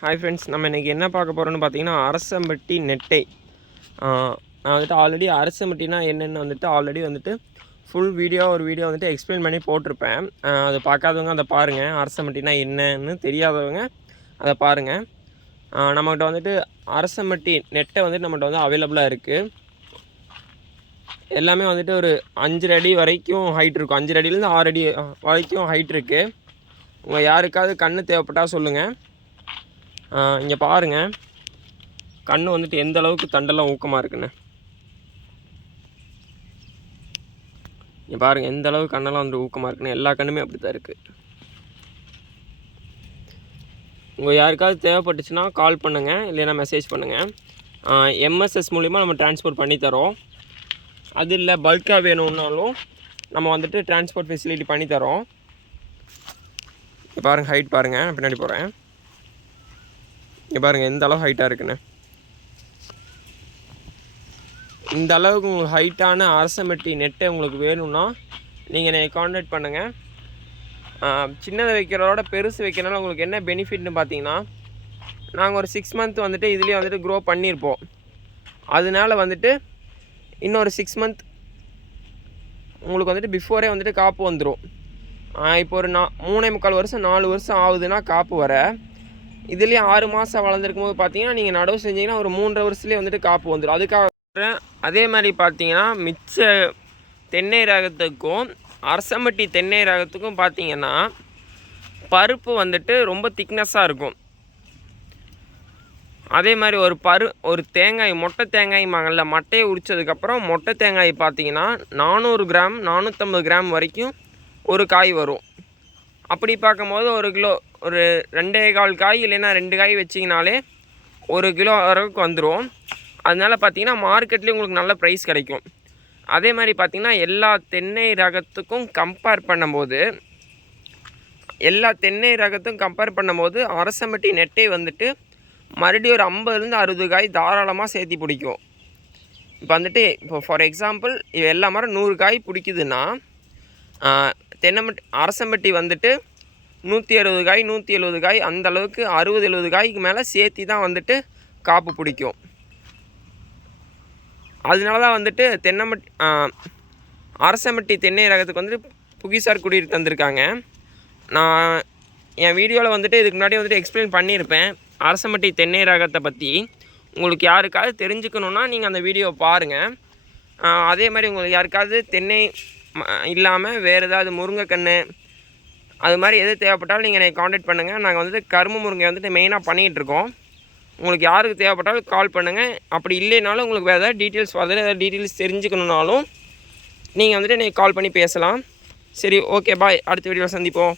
Hi friends, நம்ம இன்றைக்கி என்ன பார்க்க போகிறோன்னு பார்த்தீங்கன்னா அரசம்பட்டி நெட்டை. நான் வந்துட்டு ஆல்ரெடி அரசம்பட்டினா என்னென்னு வந்துட்டு ஆல்ரெடி வந்துட்டு ஃபுல் ஒரு வீடியோ வந்துட்டு எக்ஸ்பிளைன் பண்ணி போட்டிருப்பேன். அதை பார்க்காதவங்க அதை பாருங்கள். அரசம்பட்டினா என்னன்னு தெரியாதவங்க அதை பாருங்கள். நம்மகிட்ட வந்துட்டு அரசம்பட்டி நெட்டை வந்துட்டு நம்மகிட்ட வந்து அவைலபிளாக இருக்குது. எல்லாமே வந்துட்டு ஒரு 5 அடி வரைக்கும் ஹைட் இருக்கும். 5 அடியிலேருந்து 6 அடி வரைக்கும் ஹைட் இருக்குது. உங்கள் யாருக்காவது கன்று தேவைப்பட்டால் சொல்லுங்கள். இங்கே பாருங்கள், கண்ணு வந்துட்டு எந்த அளவுக்கு தண்டெல்லாம் ஊக்கமாக இருக்குன்னு. இங்கே பாருங்கள் எந்த அளவுக்கு கண்ணெல்லாம் வந்துட்டு ஊக்கமாக இருக்குன்னு. எல்லா கண்ணுமே அப்படி தான் இருக்குது. உங்கள் யாருக்காவது தேவைப்பட்டுச்சுன்னா கால் பண்ணுங்கள், இல்லைன்னா மெசேஜ் பண்ணுங்கள். எம்எஸ்எஸ் மூலிமா நம்ம டிரான்ஸ்போர்ட் பண்ணித்தரோம். அது இல்லை பல்காக வேணும்னாலும் நம்ம வந்துட்டு டிரான்ஸ்போர்ட் ஃபெசிலிட்டி பண்ணித்தரோம். பாருங்கள் ஹைட் பாருங்கள், பின்னாடி போகிறேன். இங்கே பாருங்கள் எந்த அளவு ஹைட்டாக இருக்குன்னு. இந்த அளவுக்கு உங்களுக்கு ஹைட்டான அரசம்பட்டி நெட்டை உங்களுக்கு வேணும்னா நீங்கள் என்னை கான்டாக்ட் பண்ணுங்கள். சின்னதை வைக்கிறதோட பெருசு வைக்கிறனால உங்களுக்கு என்ன பெனிஃபிட்னு பார்த்தீங்கன்னா, நாங்கள் ஒரு 6 மந்த் வந்துட்டு இதுலேயே வந்துட்டு க்ரோ பண்ணியிருப்போம். அதனால வந்துட்டு இன்னொரு 6 மந்த் உங்களுக்கு வந்துட்டு பிஃபோரே வந்துட்டு காப்பு வந்துடும். இப்போ ஒரு 3.25 வருஷம் 4 வருஷம் ஆகுதுன்னா காப்பு வர, இதுலேயே 6 மாதம் வளர்ந்துருக்கும் போது பார்த்தீங்கன்னா நீங்கள் நடவு செஞ்சிங்கன்னா ஒரு 3.5 வருஷத்துலேயே வந்துட்டு காப்பு வந்துடும். அதுக்காக அதே மாதிரி பார்த்தீங்கன்னா மிச்ச தென்னை ரகத்துக்கும் அரசம்பட்டி தென்னை ரகத்துக்கும் பார்த்தீங்கன்னா பருப்பு வந்துட்டு ரொம்ப திக்னஸாக இருக்கும். அதே மாதிரி ஒரு தேங்காய் மொட்டை தேங்காய்மாங்கல்ல, மட்டையை உரித்ததுக்கப்புறம் மொட்டை தேங்காய் பார்த்தீங்கன்னா 400 கிராம் 450 கிராம் வரைக்கும் ஒரு காய் வரும். அப்படி பார்க்கும்போது ஒரு கிலோ ஒரு 2.25 காய் இல்லைன்னா 2 காய் வச்சிங்கனாலே 1 கிலோ அளவுக்கு வந்துடும். அதனால் பார்த்தீங்கன்னா மார்க்கெட்லேயும் உங்களுக்கு நல்ல ப்ரைஸ் கிடைக்கும். அதே மாதிரி பார்த்திங்கன்னா எல்லா தென்னை ரகத்துக்கும் கம்பேர் பண்ணும்போது அரசம்பட்டி நெட்டை வந்துட்டு மறுபடியும் ஒரு 50லேருந்து 60 காய் தாராளமாக சேர்த்தி பிடிக்கும். இப்போ ஃபார் எக்ஸாம்பிள் எல்லா மரம் 100 காய் பிடிக்குதுன்னா அரசம்பட்டி வந்துட்டு 160 காய் 170 காய் அந்த அளவுக்கு 60-70 காய்க்கு மேலே சேர்த்தி தான் வந்துட்டு காப்பு பிடிக்கும். அதனால தான் வந்துட்டு அரசம்பட்டி தென்னை ரகத்துக்கு வந்துட்டு புவிசார் குறியீடு தந்திருக்காங்க. நான் என் வீடியோவில் வந்துட்டு இதுக்கு முன்னாடி வந்துட்டு எக்ஸ்பிளைன் பண்ணியிருப்பேன் அரசம்பட்டி தென்னை ரகத்தை பற்றி. உங்களுக்கு யாருக்காவது தெரிஞ்சுக்கணுன்னா நீங்கள் அந்த வீடியோவை பாருங்கள். அதே மாதிரி உங்களுக்கு யாருக்காவது தென்னை இல்லாமல் வேறு ஏதாவது முருங்கைக்கன்று அது மாதிரி எது தேவைப்பட்டாலும் நீங்கள் என்னை காண்டாக்ட் பண்ணுங்கள். நாங்கள் வந்துட்டு கரும்பு முருங்கை வந்துட்டு மெயினாக பண்ணிகிட்ருக்கோம். உங்களுக்கு யாருக்கு தேவைப்பட்டாலும் கால் பண்ணுங்கள். அப்படி இல்லைனாலும் உங்களுக்கு வேறு ஏதாவது டீட்டெயில்ஸ் தெரிஞ்சுக்கணுன்னாலும் நீங்கள் வந்துட்டு என்னை கால் பண்ணி பேசலாம். சரி, ஓகே, பாய். அடுத்த வீடியோவில் சந்திப்போம்.